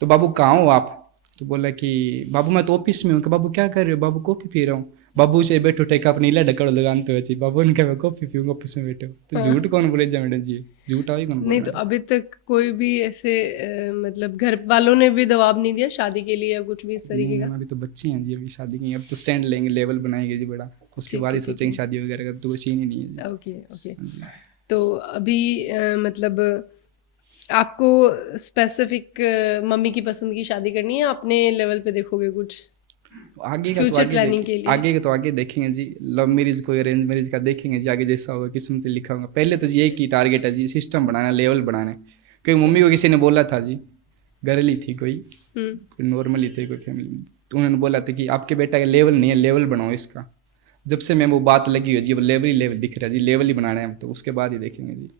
तो बाबू कहाँ हो आप, तो बोला कि बाबू मैं तो ऑफिस में हूँ। कि बाबू क्या कर रहे हो, बाबू कॉफ़ी पी रहा हूँ। बाबू से बैठो टेका अपनी नीला ढक्कड़ लगाते हुए जी, बाबू ने कहा मैं कॉफ़ी पीऊँगा ऑफिस में बैठो, तो हाँ। झूठ कौन बोले जा मैडम जी, झूठ आई कौन बोल नहीं रहा तो है। अभी तक कोई भी ऐसे मतलब घर वालों ने भी दबाव नहीं दिया शादी के लिए या कुछ भी इस नहीं तरीके का? मैम अभी तो बच्चे हैं जी, अभी शादी की, अब तो स्टैंड लेंगे, लेवल बनाएंगे जी बड़ा, उसके ठीक बाद है, ही ठीक सोचेंगे है। शादी वगैरह का, तो कोई सीन ही नहीं है जी। Okay, okay. हाँ जी। तो अभी मतलब आपको स्पेसिफिक मम्मी की पसंद की शादी करनी है, अपने लेवल पे देखोगे कुछ आगे का तो फ्यूचर आगे प्लानिंग देखें, के लिए? आगे का तो आगे देखेंगे जी, लव मैरिज कोई अरेंज मैरिज का देखेंगे जी, आगे जैसा होगा किस्मत से लिखा होगा। पहले तो जी एक ही टारगेट है जी, सिस्टम बनाना, लेवल बनाना है। क्योंकि मम्मी को किसी ने बोला था जी, गर्ल ही थी कोई नॉर्मल ही थे कोई फैमिली, तो उन्होंने बोला था कि आपके बेटा का लेवल नहीं है, लेवल बनाओ इसका। जब से मैं वो बात लगी हुई है जी, वो लेवल ही लेवल दिख रहा है जी, लेवल ही बनाना है हम, तो उसके बाद ही देखेंगे जी।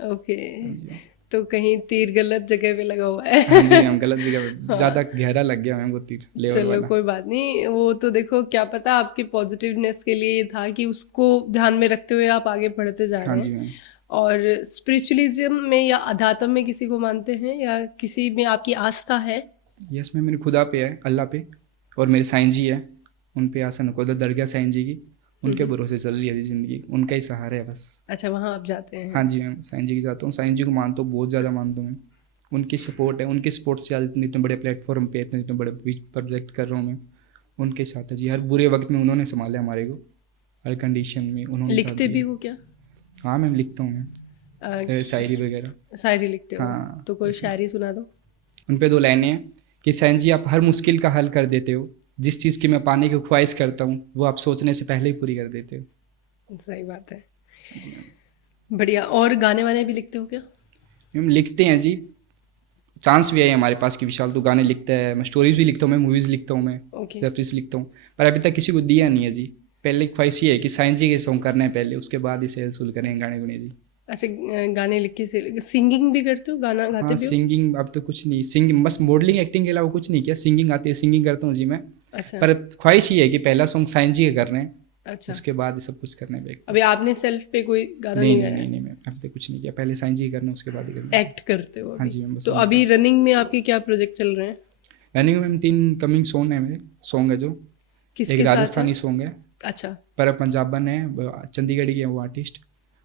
ओके। हाँ जी। तो कहीं तीर गलत जगह पे लगा हुआ है। हाँ जी मैम, गलत जगह पे ज़्यादा हाँ। गहरा लग गया मैम वो तीर, लेवल चलो वाला। कोई बात नहीं, वो तो देखो क्या पता आपके पॉजिटिवनेस के लिए था कि उसको ध्यान में रखते हुए आप आगे बढ़ते जा हाँ रहे जी हैं। मैम। और स्पिरिचुअलिज्म में या अध्यात्म में किसी को मानते हैं या किसी में आपकी आस्था है? यस मैम, मेरी खुदा पे है, अल्लाह पे, और मेरे साईं जी है, उन पे आसन को दरगाह साईं जी की, उनके भरोसे चल रही है जी ज़िंदगी, उनका ही सहारा है बस। अच्छा, वहाँ आप जाते हैं? हाँ जी मैम, साईं जी की जाता हूँ, साईं जी को मानता हूँ, बहुत ज़्यादा मानता हूँ मैं। उनकी सपोर्ट है, उनकी सपोर्ट से आज इतने बड़े प्लेटफॉर्म पे इतने इतने बड़े प्रोजेक्ट कर रहा हूँ मैं, उनके साथ है जी। हर बुरे वक्त में उन्होंने संभाला हमारे को, हर कंडीशन में उन्होंने साथ लिखते भी दिया। हो क्या? हाँ मैम, लिखता हूँ मैं शायरी वगैरह। शायरी लिखते हो? हाँ, तो कोई शायरी सुना दो। उन पे 2 लाइनें हैं कि साईं जी आप हर मुश्किल का हल कर देते हो, जिस चीज़ की मैं पाने की ख्वाहिश करता हूँ वो आप सोचने से पहले ही पूरी कर देते हो। सही बात है। जी मैम। बढ़िया। और गाने वाने भी लिखते हो क्या? मैम लिखते हैं जी, चांस भी है हमारे पास कि विशाल तो गाने लिखता है, मैं स्टोरीज भी लिखता हूँ, मैं मूवीज़ लिखता हूँ, मैं ओके। वेब सीरीज लिखता हूँ, पर अभी तक किसी को दिया नहीं है जी। पहले ख्वाहिश ये है कि साईं जी के सॉन्ग करना है पहले, उसके बाद ही सेल सुल करेंगे गाने गुने जी। अच्छा, गाने लिख के से सिंगिंग भी करते हो? गाना गाते हाँ भी हो? सिंगिंग अब तो कुछ नहीं, सिंगिंग बस मॉडलिंग एक्टिंग के अलावा कुछ नहीं किया। सिंगिंग आती है, सिंगिंग करता हूँ जी मैं, अच्छा। पर ख्वाहिश ये है कि पहला सॉन्ग साईं जी का करना है, अच्छा, उसके बाद ही सब कुछ करना है। अभी आपने सेल्फ पे कोई गाना नहीं नहीं नहीं गाया? नहीं नहीं मैं अब तक कुछ नहीं किया, पहले साईं जी करना उसके बाद ही करना। एक्ट करते हो हाँ अभी? जी मैम, बस तो उनका। अभी रनिंग में आपके क्या प्रोजेक्ट चल रहे हैं? रनिंग मैम 3 कमिंग सॉन्ग है मेरे, सॉन्ग है जो, एक किसके साथ है? राजस्थानी सॉन्ग है, अच्छा। पर पंजाबन है, चंडीगढ़ के हैं वो आर्टिस्ट,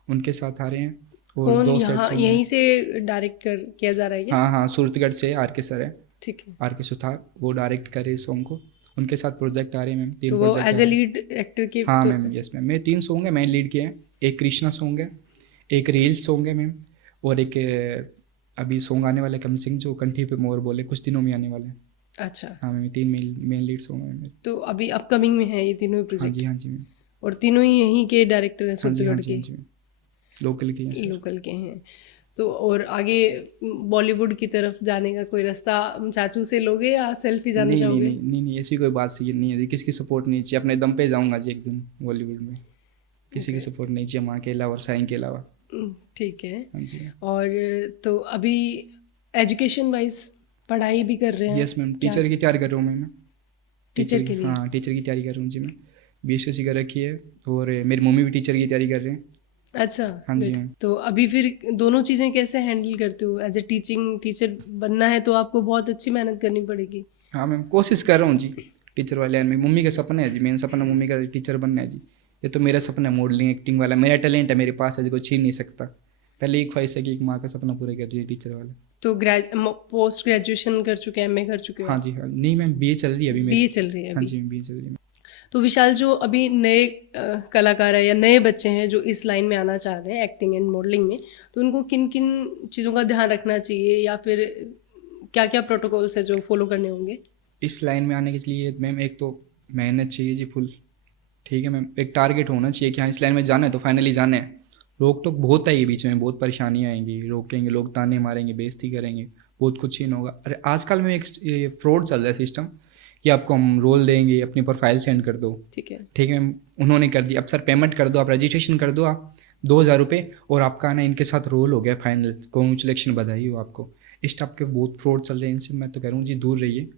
उनके साथ आ रहे हैं, और कौन 2 सेट यहाँ सॉन्ग यहीं हैं। से डायरेक्ट कर किया जा रहा है क्या? हाँ हाँ, सूरतगढ़ से आर के सर है, ठीक है। आर के सुथार, वो डायरेक्ट करे इस सॉन्ग को, उनके साथ प्रोजेक्ट आ रहे हैं मैम, 3 तो वो प्रोजेक्ट आ एज ए रहे हैं। लीड एक्टर के हाँ मैम, यस मैम, मेरे 3 सॉन्ग है, मैंने लीड किए हैं। एक कृष्णा सॉन्ग है, एक रील्स सॉन्ग है मैम, और एक अभी सॉन्ग आने वाला है कम सिंह, जो कंठी पे मोर बोले, कुछ दिनों में आने वाला है। अच्छा, हाँ मैम, 3 मेन लीड सॉन्ग है मेरे। तो अभी अपकमिंग में है ये तीनों हाँ प्रोजेक्ट? जी, हाँ जी मैम। और तीनों ही यहीं के डायरेक्टर हैं, हाँ जी, हाँ सूरतगढ़ जी, के? हाँ जी मैम, लोकल की हैं सर। लोकल के हैं। तो और आगे बॉलीवुड की तरफ जाने का कोई रास्ता चाचू से लोगे या सेल्फ ही जाना नहीं नहीं चाहोगे? नहीं नहीं नहीं, ऐसी कोई बात सही नहीं है जी, किसी की सपोर्ट नहीं चाहिए, अपने दम पे जाऊंगा जी एक दिन बॉलीवुड में, किसी की Okay. सपोर्ट नहीं चाहिए, माँ के अलावा और साईं के अलावा। ठीक है। हाँ जी और तो अभी एजुकेशन वाइज पढ़ाई भी कर रहे हैं? यस मैम, क्या? टीचर की तैयारी कर रहा हूँ मैं टीचर के लिए? हाँ टीचर की तैयारी कर रहा हूँ जी मैं, BSc कर रखी है, और मेरी मम्मी भी टीचर की तैयारी कर रहे हैं। अच्छा। हाँ जी good. मैम। तो अभी फिर दोनों चीज़ें कैसे हैंडल करते हो? एज ए टीचर बनना है तो आपको बहुत अच्छी मेहनत करनी पड़ेगी। हाँ मैम, कोशिश कर रहा हूँ जी टीचर वाले लाइन में, मम्मी का सपना है जी, मेरा सपना मम्मी का टीचर बनना है जी, ये तो मेरा सपना है, मॉडलिंग एक्टिंग वाला मेरा टैलेंट है मेरे पास है, जो कोई छीन नहीं सकता। पहले एक ख्वाहिश है कि एक माँ का सपना पूरा कर दिया टीचर वाला। तो पोस्ट ग्रेजुएशन कर चुके हैं, MA कर चुके हो? हाँ जी, हाँ नहीं मैम, BA चल रही है अभी मेरी। BA चल रही है हाँ अभी? जी, BA चल रही है। तो विशाल, जो अभी नए कलाकार है या नए बच्चे हैं जो इस लाइन में आना चाह रहे हैं एक्टिंग एंड मॉडलिंग में, तो उनको किन किन चीज़ों का ध्यान रखना चाहिए, या फिर क्या क्या प्रोटोकॉल्स है जो फॉलो करने होंगे? इस लाइन में आने के लिए मैम एक तो मेहनत चाहिए जी फुल, ठीक है मैम, एक टारगेट होना चाहिए कि हाँ इस लाइन में जाना है तो फाइनली जाना है। रोक टोक बहुत आएगी बीच में, बहुत परेशानियाँ आएंगी, रोकेंगे लोग, ताने मारेंगे, बेइज्जती करेंगे, बहुत कुछ छीन होगा। अरे आजकल में एक फ्रॉड चल रहा है सिस्टम कि आपको हम रोल देंगे, अपनी प्रोफाइल सेंड कर दो, ठीक है। ठीक है मैम, उन्होंने कर दी, अब सर पेमेंट कर दो, आप रजिस्ट्रेशन कर दो, आप 2,000 रुपये, और आपका आना इनके साथ रोल हो गया फाइनल, कॉन्ग्रेचुलेशन, बधाई हो आपको। इस टाइप के बहुत फ्रॉड चल रहे हैं, इनसे मैं तो कह रहा हूँ जी दूर रहिए।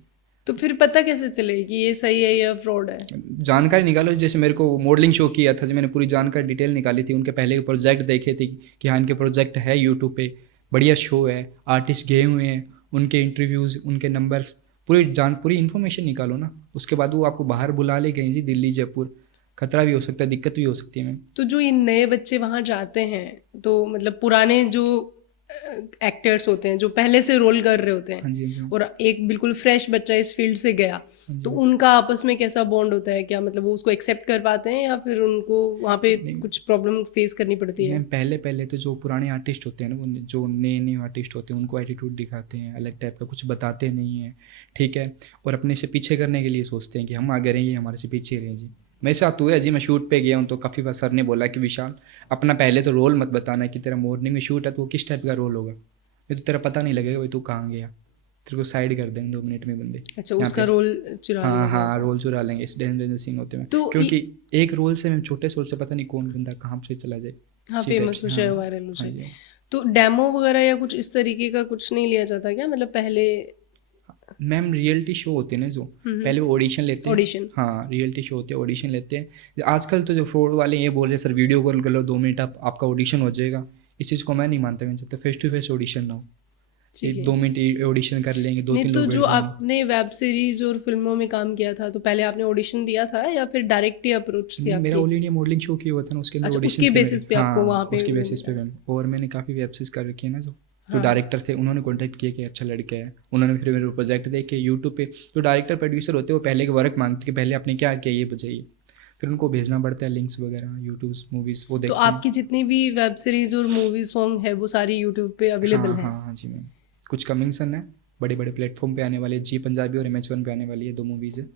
तो फिर पता कैसे चलेगी कि ये सही है या फ्रॉड है? जानकारी निकालो, जैसे मेरे को मॉडलिंग शो किया था, जो मैंने पूरी जानकारी डिटेल निकाली थी, उनके पहले के प्रोजेक्ट देखे थे कि हाँ इनके प्रोजेक्ट है यूट्यूब पे, बढ़िया शो है, आर्टिस्ट गए हुए हैं, उनके इंटरव्यूज़, उनके नंबर्स, पूरी इन्फॉर्मेशन निकालो ना, उसके बाद वो आपको बाहर बुला ले गए जी, दिल्ली जयपुर, खतरा भी हो सकता है, दिक्कत भी हो सकती है मैम। तो जो ये नए बच्चे वहाँ जाते हैं, तो मतलब पुराने जो एक्टर्स होते हैं जो पहले से रोल कर रहे होते हाँ हैं, जी, हाँ जी, और एक बिल्कुल फ्रेश बच्चा इस फील्ड से गया, हाँ तो जी। उनका आपस में कैसा बॉन्ड होता है? क्या मतलब वो उसको एक्सेप्ट कर पाते हैं, या फिर उनको वहाँ पे कुछ प्रॉब्लम फेस करनी पड़ती है? मैम पहले तो जो पुराने आर्टिस्ट होते हैं ना, वो जो नए नए आर्टिस्ट होते हैं, उनको एटीट्यूड दिखाते हैं अलग टाइप का, कुछ बताते नहीं हैं, ठीक है, और अपने से पीछे करने के लिए सोचते हैं कि हम आगे रहेंगे, हमारे से पीछे रहें जी। मेरे साथ हुआ है जी, मैं शूट पे गया हूँ तो काफ़ी बार सर ने बोला कि विशाल अपना पहले तो रोल मत बताना, कि तेरा मॉर्निंग में शूट है तो वो किस टाइप का रोल होगा, ये तो तेरा पता नहीं लगेगा भाई तू कहाँ गया, तेरे को साइड कर देंगे 2 मिनट में बंदे। अच्छा, यहाँ उसका पे रोल चुरा हाँ लेंगे हाँ, आप? रोल चुरा लेंगे, इस डेंजर सीन होते हैं, तो क्योंकि एक रोल से मैम, छोटे रोल से पता नहीं कौन बंदा कहाँ से चला जाए। हाँ, इसी टाइप फेमस हो से, जाए, हाँ वायरल हो हाँ जाए। जी। तो डेमो वगैरह या कुछ इस तरीके का कुछ नहीं लिया जाता क्या, मतलब पहले? मैम रियलिटी शो होते हैं ना, जो पहले वो ऑडिशन लेते हैं। ऑडिशन? हाँ, रियलिटी शो होते हैं, ऑडिशन लेते हैं। आजकल तो जो फ्रॉड वाले ये बोल रहे हैं सर वीडियो कॉल कर लो 2 मिनट, आपका ऑडिशन हो जाएगा, इस चीज़ को मैं नहीं मानता, मैं चाहता फेस टू फेस ऑडिशन ना हो, ठीक है। 2 मिनट ऑडिशन कर लेंगे, 2-3 नहीं, तो लोग जो बैठ जाएंगे। आपने वेब सीरीज और फिल्मों में काम किया था, तो पहले आपने ऑडिशन दिया था या फिर डायरेक्ट ही अप्रोच थी नहीं, मेरा आपकी? ऑल इंडिया मॉडलिंग शो किया हुआ था ना, उसके अंदर अच्छा, ऑडिशन उसके थे मेरे। बेसिस पे आपको वहाँ हाँ, पे उसकी वो बेसिस पे मिला। मैम। और मैंने काफ़ी वेब सीरीज कर रखी है ना, जो हाँ। डायरेक्टर थे उन्होंने कॉन्टैक्ट किया कि अच्छा लड़का है। उन्होंने फिर मेरे प्रोजेक्ट देखे यूट्यूब पे। जो डायरेक्टर प्रोड्यूसर होते हैं वो पहले के वर्क मांगते कि पहले आपने क्या किया ये बताइए, फिर उनको भेजना पड़ता है लिंक्स वगैरह, यूट्यूब मूवीज़ वो तो देखते हैं। आपकी जितनी भी वेब सीरीज और मूवी सॉन्ग है वो सारी यूट्यूब पे अवेलेबल हाँ है? हाँ हाँ जी मैम। कुछ कमिंग सन है, बड़े बड़े प्लेटफॉर्म पे आने वाली है, जी पंजाबी और MH1 पे आने वाली है, 2 मूवीज़ है।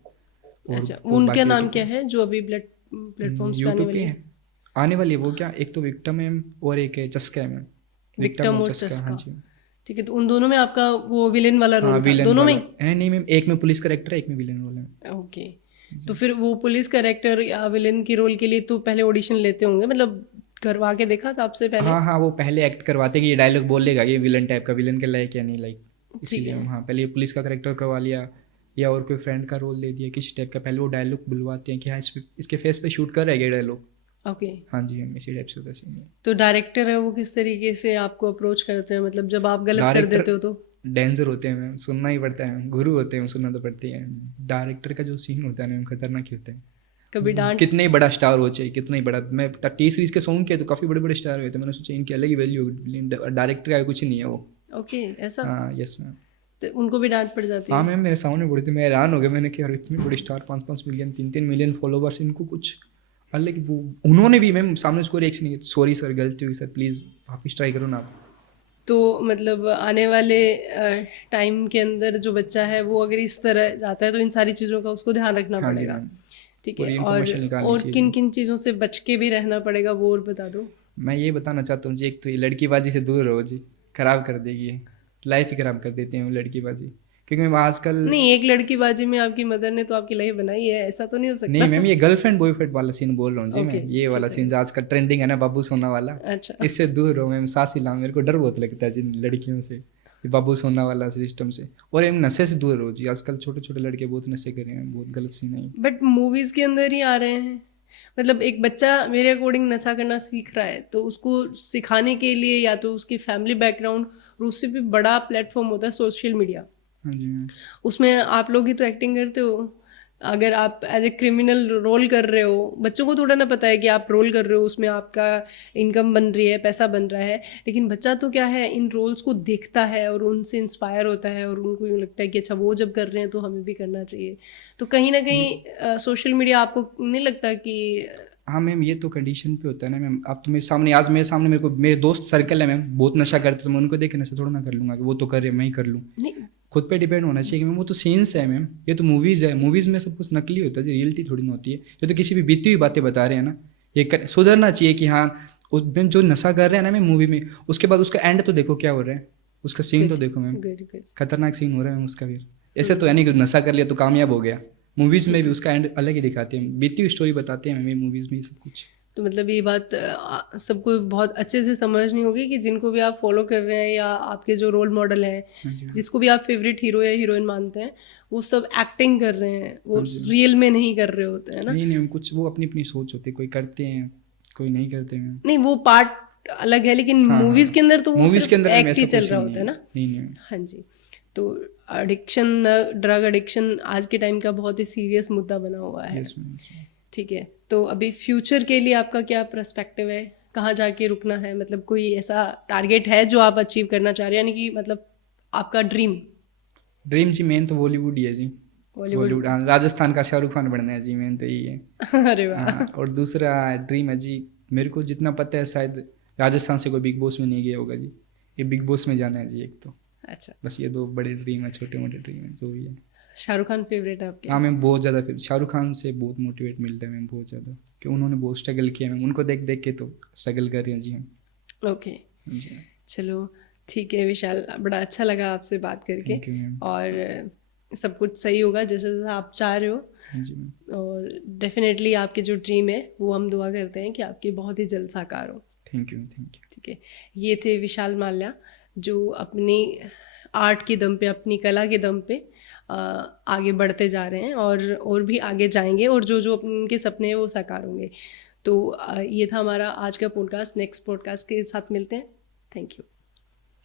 अच्छा, और उनका बाकी नाम OTT क्या है जो अभी प्लेटफॉर्म्स पे आने यूट्यूब पे वाली है है? आने वाली है। वो क्या, एक तो विक्टम है और एक है चस्का है मैम। विक्टम विक्टम और और चस्का, हाँ चस्का। जी। ठीक है, तो उन दोनों में आपका वो विलेन वाला हाँ रोल था विलन दोनों में वाला ही? है, नहीं मैम, एक में पुलिस करेक्टर है, एक में विलन रोल है ओके। तो जी। फिर वो पुलिस कैरेक्टर या विलेन की रोल के लिए तो पहले ऑडिशन लेते होंगे, मतलब करवा के देखा था आपसे पहले? हाँ हाँ, वो पहले एक्ट करवाते कि ये डायलॉग बोलेगा, ये विलन टाइप का, विलन के लायक या नहीं लायक, ठीक इसीलिए है। हम हाँ पहले पुलिस का करेक्टर करवा लिया, या और कोई फ्रेंड का रोल दे दिया किसी टाइप का, पहले वो डायलॉग बुलवाते हैं कि हाँ इसके फेस पे शूट कर रहा है ये डायलॉग। ओके। हाँ जी मैम, इसी टाइप से होता है। तो डायरेक्टर है वो किस तरीके से आपको अप्रोच करते हैं, मतलब जब आप गलत कर डायरेक्टर देते हो तो? डेंजर होते हैं मैम, सुनना ही पड़ता है मैम, गुरु होते हैं, सुनना तो पड़ती है। डायरेक्टर का जो सीन होता है ना मैम, खतरनाक ही होता है। कभी डांट? कितना ही बड़ा स्टार हो चाहे, कितना ही बड़ा, मैं टी सीरीज के सॉन्ग किया तो काफ़ी बड़े बड़े स्टार हुए थे, मैंने सोचा इनकी अलग ही वैल्यू होगी, डायरेक्टर का कुछ नहीं है वो। ओके, ऐसा? हाँ यस मैम। तो उनको भी डांट पड़ जाती हाँ है? मैम, मेरे सामने बड़ी थी, मैं हैरान हो गया, मैंने कहा यार इतने बड़े स्टार, 5-5 मिलियन 3-3 मिलियन फॉलोवर्स, इनको कुछ अलग वो। उन्होंने भी मैम सामने उसको रिएक्शन नहीं, सॉरी सर गलती हुई सर, प्लीज़ वापस ट्राई करो ना आप। तो मतलब आने वाले टाइम के अंदर जो बच्चा है वो अगर इस तरह जाता है तो इन सारी चीज़ों का उसको ध्यान रखना हाँ जी पड़ेगा। मैम, ठीक है। पूरी इन्फॉर्मेशन निकालनी और चाहिए किन जी। किन चीज़ों से बच के भी रहना पड़ेगा वो और बता दो। मैं ये बताना चाहता हूँ जी, एक तो ये लड़कीबाजी से दूर रहो जी, ख़राब कर देगी ये, लाइफ ही ख़राब कर देती है वो लड़कीबाजी, क्योंकि मैम आजकल। नहीं, एक लड़की बाजी में आपकी मदर ने तो आपकी लाइफ बनाई है, ऐसा तो नहीं हो नहीं सकता? मैम, ये गर्लफ्रेंड बॉयफ्रेंड वाला सीन बोल रहा हूँ जी मैं, ओके, ये वाला ठीक है। सीन जो आजकल ट्रेंडिंग है ना, बाबू सोना वाला, अच्छा। इससे दूर रहो मैम, सांस ही लाओ, मेरे को डर बहुत लगता है जिन लड़कियों से, ये बाबू सोना वाला सिस्टम से। और एम नशे से दूर रहो जी, आजकल छोटे छोटे लड़के बहुत नशे कर रहे हैं, बहुत गलत सीन है ये। बट मूवीज़ के अंदर ही आ रहे हैं। मतलब एक बच्चा मेरे अकॉर्डिंग नशा करना सीख रहा है तो उसको सिखाने के लिए या तो उसकी फैमिली बैकग्राउंड और उससे भी बड़ा प्लेटफॉर्म होता है सोशल मीडिया। हाँ जी मैम। उसमें आप लोग ही तो एक्टिंग करते हो। अगर आप एज ए क्रिमिनल रोल कर रहे हो, बच्चों को थोड़ा ना पता है कि आप रोल कर रहे हो, उसमें आपका इनकम बन रही है, पैसा बन रहा है। लेकिन बच्चा तो क्या है, इन रोल्स को देखता है और उनसे इंस्पायर होता है और उनको यूँ लगता है कि अच्छा वो जब कर रहे हैं तो हमें भी करना चाहिए। तो कहीं ना कहीं सोशल मीडिया आपको नहीं लगता कि हाँ मैम, ये तो कंडीशन पे होता है ना मैम, आप तो मेरे सामने, आज मेरे सामने मेरे को मेरे दोस्त सर्कल है मैम, बहुत नशा करते, तो मैं उनको देख के नशा थोड़ा ना कर लूँगा कि वो तो कर रहे हैं मैं ही कर लूँ। नहीं? खुद पे डिपेंड होना चाहिए कि मैम, वो तो सीन्स है मैम, ये तो मूवीज़ है, मूवीज़ में सब कुछ नकली होता है जी, रियलिटी थोड़ी ना होती है। ये तो किसी भी बीती हुई बातें बता रहे हैं ना, सुधरना चाहिए कि हाँ मैम जो नशा कर रहे हैं ना मैम मूवी में, उसके बाद उसका एंड तो देखो क्या हो रहा है, उसका सीन तो देखो मैम, गुड गुड। खतरनाक सीन हो रहा है उसका फिर। ऐसे तो है नहीं कि नशा कर लिया तो कामयाब हो गया, मूवीज़ में भी उसका एंड अलग ही दिखाते हैं, बीती हुई स्टोरी बताते हैं मैम मूवीज़ में सब कुछ। तो मतलब ये बात सबको बहुत अच्छे से समझनी होगी कि जिनको भी आप फॉलो कर रहे हैं या आपके जो रोल मॉडल हैं, हाँ जी मैम। जिसको भी आप फेवरेट हीरो या हीरोइन मानते हैं, वो सब एक्टिंग कर रहे हैं, वो हाँ जी। रियल में नहीं कर रहे होते हैं ना। नहीं नहीं, कुछ वो अपनी अपनी सोच होती है, कोई करते हैं कोई नहीं करते हैं। नहीं, वो पार्ट अलग है, लेकिन हाँ मूवीज हाँ, के अंदर तो वो मूवीज़ के सिर्फ अंदर मैम एक्ट ऐसा ही कोई चल रहा सीन होता है नहीं ना। नहीं नहीं। हाँ जी। तो एडिक्शन, ड्रग एडिक्शन आज के टाइम का बहुत ही सीरियस मुद्दा बना हुआ है। Yes ma'am, yes ma'am. ठीक है, तो अभी फ्यूचर के लिए आपका क्या पर्सपेक्टिव है, कहाँ जाके रुकना है, मतलब कोई ऐसा टारगेट है जो आप अचीव करना चाह रहे हैं, यानी कि मतलब आपका ड्रीम जी मेन तो बॉलीवुड ही है जी, बॉलीवुड? बॉलीवुड, हाँ, राजस्थान का शाहरुख खान बनना है जी, मेन तो यही है। अरे वाह। हाँ, और दूसरा ड्रीम है जी, मेरे को जितना पता है शायद राजस्थान से कोई बिग बॉस में नहीं गया होगा जी, ये बिग बॉस में जाना है जी एक तो। अच्छा, बस ये 2 बड़े ड्रीम है, छोटे मोटे ड्रीम है जो भी है। शाहरुख खान फेवरेट है आपके? हाँ मैम, बहुत ज़्यादा फिर शाहरुख खान से बहुत मोटिवेट मिलता है मैम, बहुत ज़्यादा, कि उन्होंने बहुत स्ट्रगल किया मैम, उनको देख देख के तो स्ट्रगल कर रहे हैं जी हम। ओके, जी चलो ठीक है विशाल, बड़ा अच्छा लगा आपसे बात करके। Thank you ma'am. और सब कुछ सही होगा जैसे जैसा आप चाह रहे हो, हाँ जी मैम। और डेफिनेटली आपकी जो ड्रीम है वो हम दुआ करते हैं कि आपकी बहुत ही जल्द साकार हो। Thank you thank you. ठीक है, ये थे विशाल माल्या जो अपनी आर्ट के दम पे, अपनी कला के दम पे आगे बढ़ते जा रहे हैं और भी आगे जाएंगे, और जो जो उनके सपने हैं वो साकार होंगे। तो ये था हमारा आज का पॉडकास्ट। नेक्स्ट पॉडकास्ट के साथ मिलते हैं। Thank you.